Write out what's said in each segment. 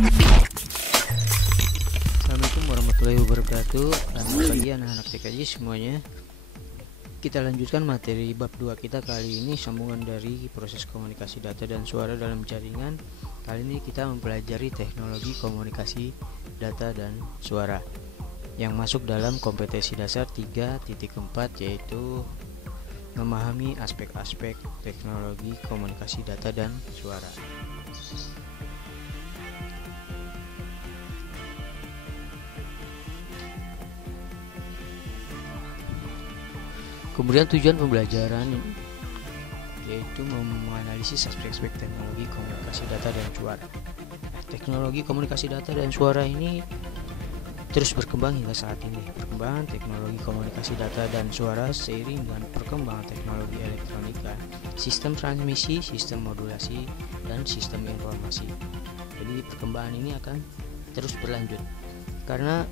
Assalamualaikum warahmatullahi wabarakatuh. Selamat pagi anak-anak TKJ semuanya. Kita lanjutkan materi bab 2 kita kali ini, sambungan dari proses komunikasi data dan suara dalam jaringan. Kali ini kita mempelajari teknologi komunikasi data dan suara yang masuk dalam kompetensi dasar 3.4, yaitu memahami aspek-aspek teknologi komunikasi data dan suara. Kemudian tujuan pembelajaran yaitu menganalisis aspek-aspek teknologi komunikasi data dan suara. Teknologi komunikasi data dan suara ini terus berkembang hingga saat ini. Perkembangan teknologi komunikasi data dan suara seiring dengan perkembangan teknologi elektronika, sistem transmisi, sistem modulasi, dan sistem informasi. Jadi perkembangan ini akan terus berlanjut karena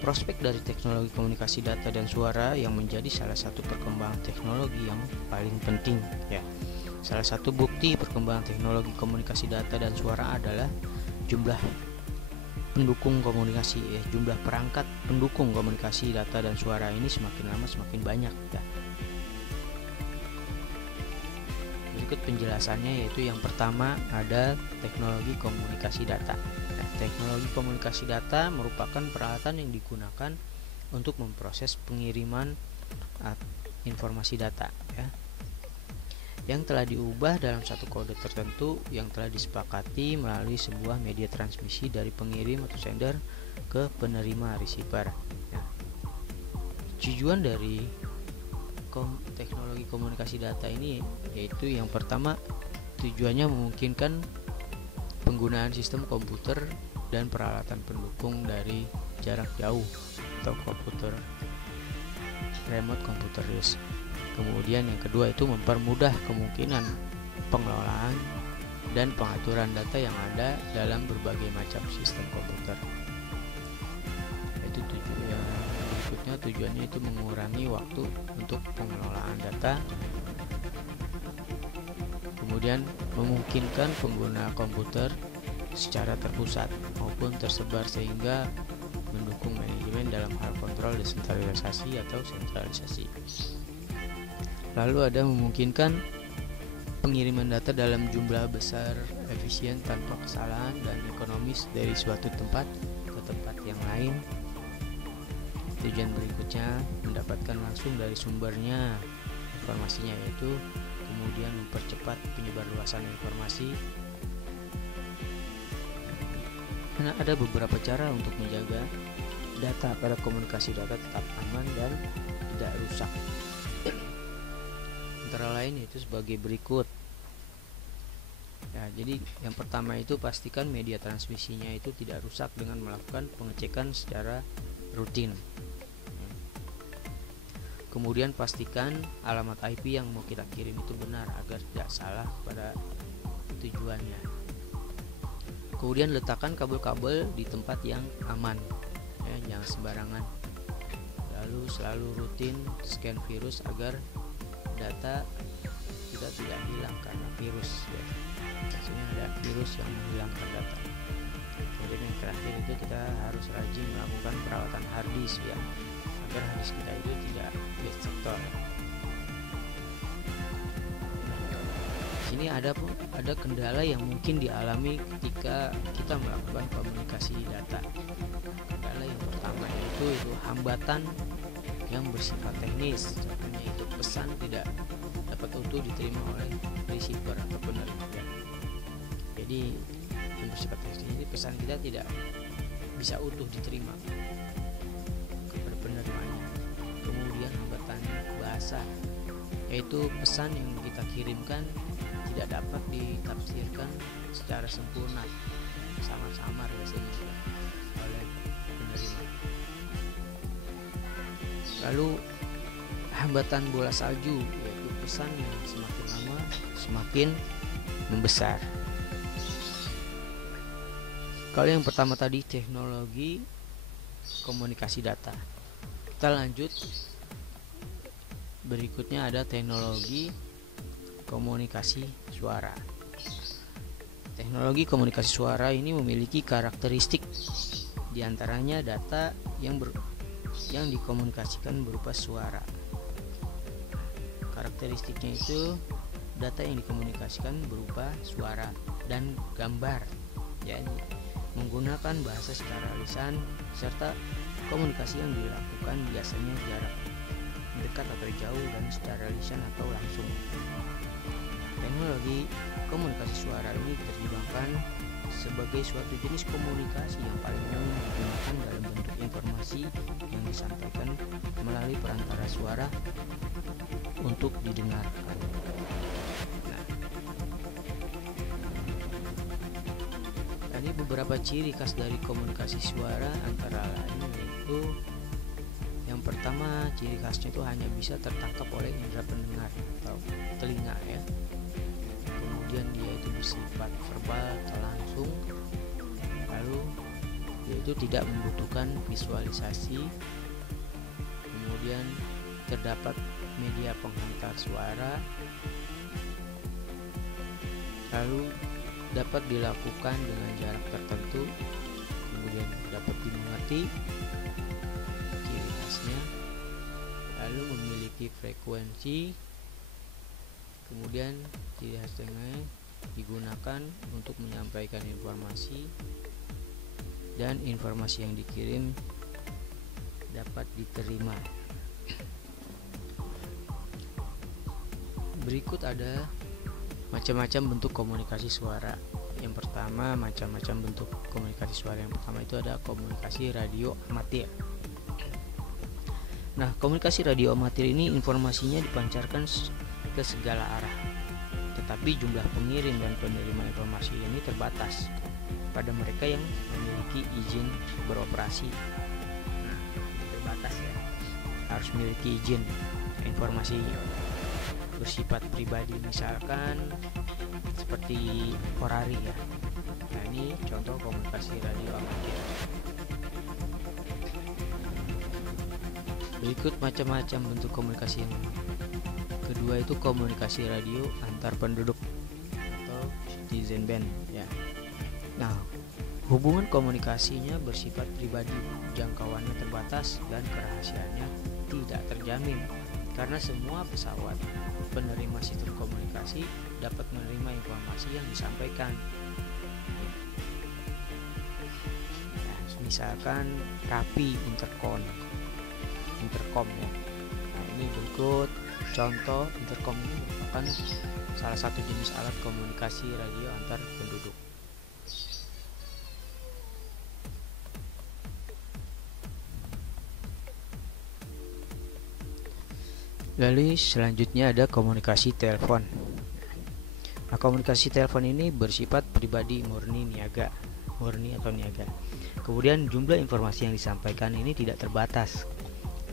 prospek dari teknologi komunikasi data dan suara yang menjadi salah satu perkembangan teknologi yang paling penting ya. Salah satu bukti perkembangan teknologi komunikasi data dan suara adalah jumlah pendukung komunikasi jumlah perangkat pendukung komunikasi data dan suara ini semakin lama semakin banyak ya. Berikut penjelasannya, yaitu yang pertama ada teknologi komunikasi data. Teknologi komunikasi data merupakan peralatan yang digunakan untuk memproses pengiriman informasi data ya, yang telah diubah dalam satu kode tertentu yang telah disepakati melalui sebuah media transmisi dari pengirim atau sender ke penerima receiver ya. Tujuan dari teknologi komunikasi data ini yaitu yang pertama, tujuannya memungkinkan penggunaan sistem komputer dan peralatan pendukung dari jarak jauh atau komputer remote computer use. Kemudian yang kedua itu mempermudah kemungkinan pengelolaan dan pengaturan data yang ada dalam berbagai macam sistem komputer. Itu berikutnya tujuannya itu mengurangi waktu untuk pengelolaan data. Kemudian memungkinkan pengguna komputer secara terpusat maupun tersebar sehingga mendukung manajemen dalam hal kontrol desentralisasi atau sentralisasi. Lalu ada memungkinkan pengiriman data dalam jumlah besar, efisien, tanpa kesalahan dan ekonomis dari suatu tempat ke tempat yang lain. Tujuan berikutnya mendapatkan langsung dari sumbernya informasinya, yaitu kemudian mempercepat penyebarluasan informasi. Karena ada beberapa cara untuk menjaga data pada komunikasi data tetap aman dan tidak rusak. Antara lain itu sebagai berikut. Ya, jadi yang pertama itu pastikan media transmisinya itu tidak rusak dengan melakukan pengecekan secara rutin. Kemudian pastikan alamat IP yang mau kita kirim itu benar agar tidak salah pada tujuannya. Kemudian letakkan kabel-kabel di tempat yang aman ya, jangan sembarangan. Lalu selalu rutin scan virus agar data kita tidak hilang karena virus ya. Maksudnya ada virus yang menghilangkan data. Kemudian yang terakhir itu kita harus rajin melakukan perawatan hard disk ya, agar hard disk kita itu tidak bad sector ya. Sini ada kendala yang mungkin dialami ketika kita melakukan komunikasi data. Kendala yang pertama yaitu hambatan yang bersifat teknis. Contohnya itu pesan tidak dapat utuh diterima oleh receiver atau penerima. Jadi yang bersifat teknis ini pesan kita tidak bisa utuh diterima kepada penerimanya. Kemudian hambatan bahasa, yaitu pesan yang kita kirimkan tidak dapat ditafsirkan secara sempurna, samar-samar biasanya oleh penerima. Lalu hambatan bola salju, yaitu pesan yang semakin lama semakin membesar. Kalau yang pertama tadi teknologi komunikasi data, kita lanjut. Berikutnya ada teknologi komunikasi suara. Teknologi komunikasi suara ini memiliki karakteristik, diantaranya data yang dikomunikasikan berupa suara. Karakteristiknya itu data yang dikomunikasikan berupa suara dan gambar, jadi menggunakan bahasa secara lisan, serta komunikasi yang dilakukan biasanya jarak dekat atau jauh dan secara lisan atau langsung. Teknologi komunikasi suara ini diterjemahkan sebagai suatu jenis komunikasi yang paling umum digunakan dalam bentuk informasi yang disampaikan melalui perantara suara untuk didengarkan. Ini beberapa ciri khas dari komunikasi suara, antara lain yaitu yang pertama, ciri khasnya itu hanya bisa tertangkap oleh indera pendengar atau telinga ya. Kemudian dia itu bersifat verbal atau langsung. Lalu dia itu tidak membutuhkan visualisasi. Kemudian terdapat media penghantar suara. Lalu dapat dilakukan dengan jarak tertentu, kemudian dapat dimengerti ciri khasnya, lalu memiliki frekuensi, kemudian ciri khasnya digunakan untuk menyampaikan informasi, dan informasi yang dikirim dapat diterima. Berikut ada macam-macam bentuk komunikasi suara. Yang pertama, macam-macam bentuk komunikasi suara. Yang pertama itu ada komunikasi radio amatir. Nah, komunikasi radio amatir ini informasinya dipancarkan ke segala arah, tetapi jumlah pengirim dan penerima informasi ini terbatas pada mereka yang memiliki izin beroperasi. Nah, terbatas ya, harus memiliki izin. Informasi bersifat pribadi, misalkan seperti Ferrari ya. Nah, ini contoh komunikasi radio amatir. Berikut macam-macam bentuk komunikasi yang kedua itu komunikasi radio antar penduduk atau citizen band ya. Nah, hubungan komunikasinya bersifat pribadi, jangkauannya terbatas dan kerahasiaannya tidak terjamin, karena semua pesawat penerima sistem komunikasi dapat menerima informasi yang disampaikan. Nah, misalkan RAPI intercom ya. Nah, ini berikut contoh intercom ini merupakan salah satu jenis alat komunikasi radio antar penduduk. Lalu selanjutnya ada komunikasi telepon. Nah, komunikasi telepon ini bersifat pribadi, murni atau niaga. Kemudian jumlah informasi yang disampaikan ini tidak terbatas,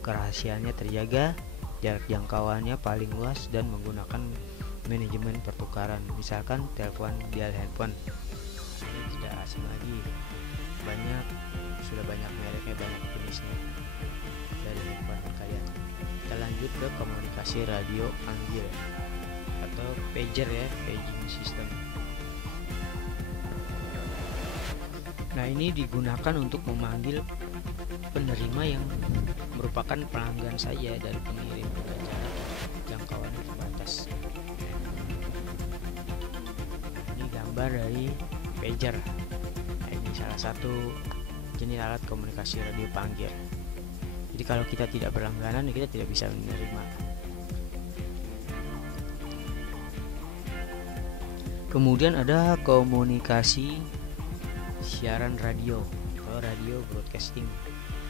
kerahasiaannya terjaga, jarak jangkauannya paling luas dan menggunakan manajemen pertukaran. Misalkan telepon dial handphone. Ini tidak asing lagi, sudah banyak mereknya, banyak jenisnya dari handphone kalian. Kita lanjut ke komunikasi radio panggil atau pager ya, paging system. Nah, ini digunakan untuk memanggil penerima yang merupakan pelanggan saya dari pengirim dengan jarak jangkauan terbatas. Ini gambar dari pager. Nah, ini salah satu jenis alat komunikasi radio panggil. Jadi kalau kita tidak berlangganan, kita tidak bisa menerima. Kemudian ada komunikasi siaran radio atau radio broadcasting.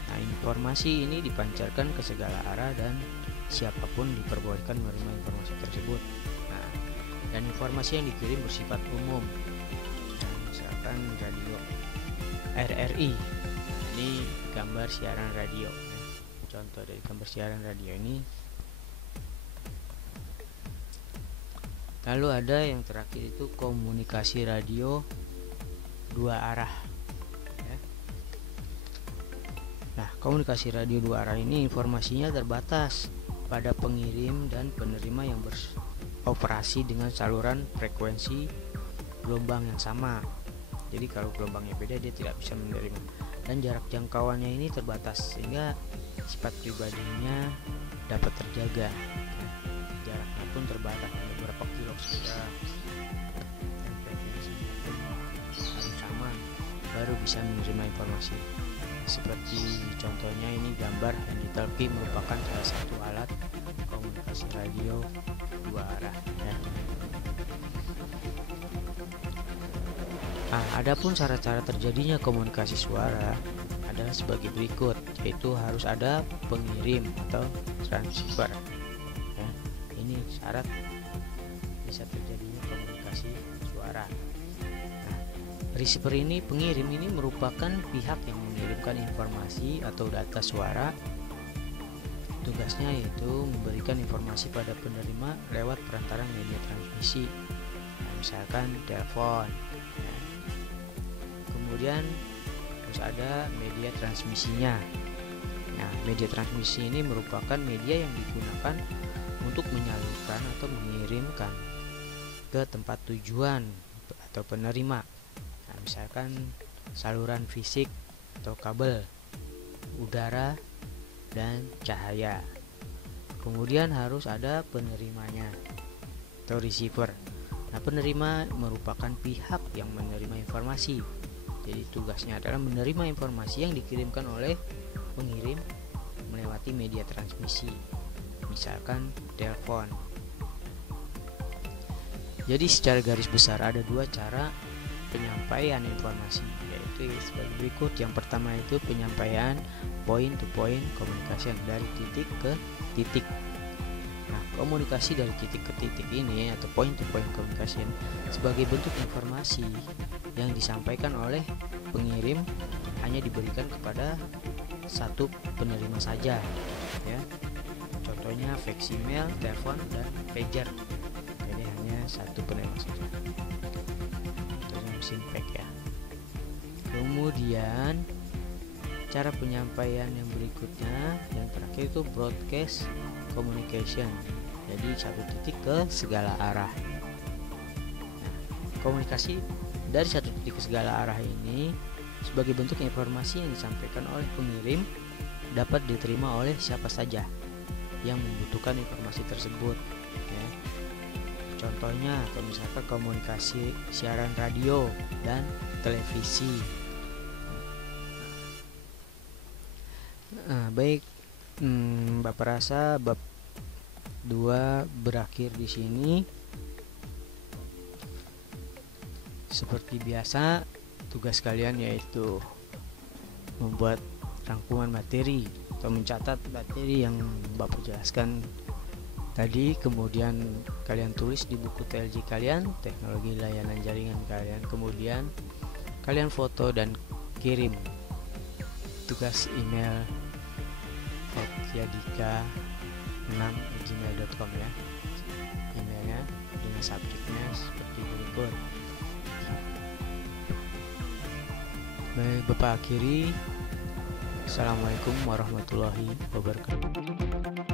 Nah, informasi ini dipancarkan ke segala arah dan siapapun diperbolehkan menerima informasi tersebut. Nah, dan informasi yang dikirim bersifat umum. Nah, misalkan radio RRI. Ini gambar siaran radio. Contoh dari gambar siaran radio ini. Lalu ada yang terakhir itu komunikasi radio dua arah ya. Nah, komunikasi radio dua arah ini informasinya terbatas pada pengirim dan penerima yang beroperasi dengan saluran frekuensi gelombang yang sama. Jadi kalau gelombangnya beda dia tidak bisa menerima. Dan jarak jangkauannya ini terbatas sehingga sifat pribadinya dapat terjaga. Jaraknya pun terbatas, hanya berapa kilo saja. Dan frekuensinya pun harus sama baru bisa menerima informasi. Seperti contohnya ini gambar handy-talkie merupakan salah satu alat komunikasi radio dua arah ya. Adapun cara-cara terjadinya komunikasi suara adalah sebagai berikut, yaitu harus ada pengirim atau transceiver ya. Ini syarat bisa terjadinya komunikasi suara. Receiver ini, pengirim ini merupakan pihak yang mengirimkan informasi atau data suara. Tugasnya yaitu memberikan informasi pada penerima lewat perantara media transmisi, misalkan telepon. Kemudian harus ada media transmisinya. Nah, media transmisi ini merupakan media yang digunakan untuk menyalurkan atau mengirimkan ke tempat tujuan atau penerima. Nah, misalkan saluran fisik atau kabel, udara, dan cahaya. Kemudian harus ada penerimanya atau receiver. Nah, penerima merupakan pihak yang menerima informasi. Jadi tugasnya adalah menerima informasi yang dikirimkan oleh pengirim melewati media transmisi, misalkan telepon. Jadi secara garis besar ada dua cara penyampaian informasi, yaitu sebagai berikut. Yang pertama itu penyampaian point to point communication, dari titik ke titik. Nah, komunikasi dari titik ke titik ini atau point to point communication sebagai bentuk informasi yang disampaikan oleh pengirim hanya diberikan kepada satu penerima saja ya. Contohnya fax, email, telepon, dan pager. Jadi hanya satu penerima saja. Contohnya mesin fax ya. Kemudian cara penyampaian yang berikutnya, yang terakhir itu broadcast communication. Jadi satu titik ke segala arah. Nah, komunikasi dari satu titik ke segala arah ini sebagai bentuk informasi yang disampaikan oleh pengirim dapat diterima oleh siapa saja yang membutuhkan informasi tersebut ya. Contohnya atau misalkan komunikasi siaran radio dan televisi. Baik, Bapak rasa bab 2 berakhir di sini. Seperti biasa, tugas kalian yaitu membuat rangkuman materi atau mencatat materi yang Bapak jelaskan tadi. Kemudian kalian tulis di buku TLJ kalian, teknologi layanan jaringan kalian. Kemudian kalian foto dan kirim tugas email yadika6@gmail.com ya. Emailnya dengan subjeknya seperti berikut. Baik, Bapak akhiri. Assalamualaikum warahmatullahi wabarakatuh.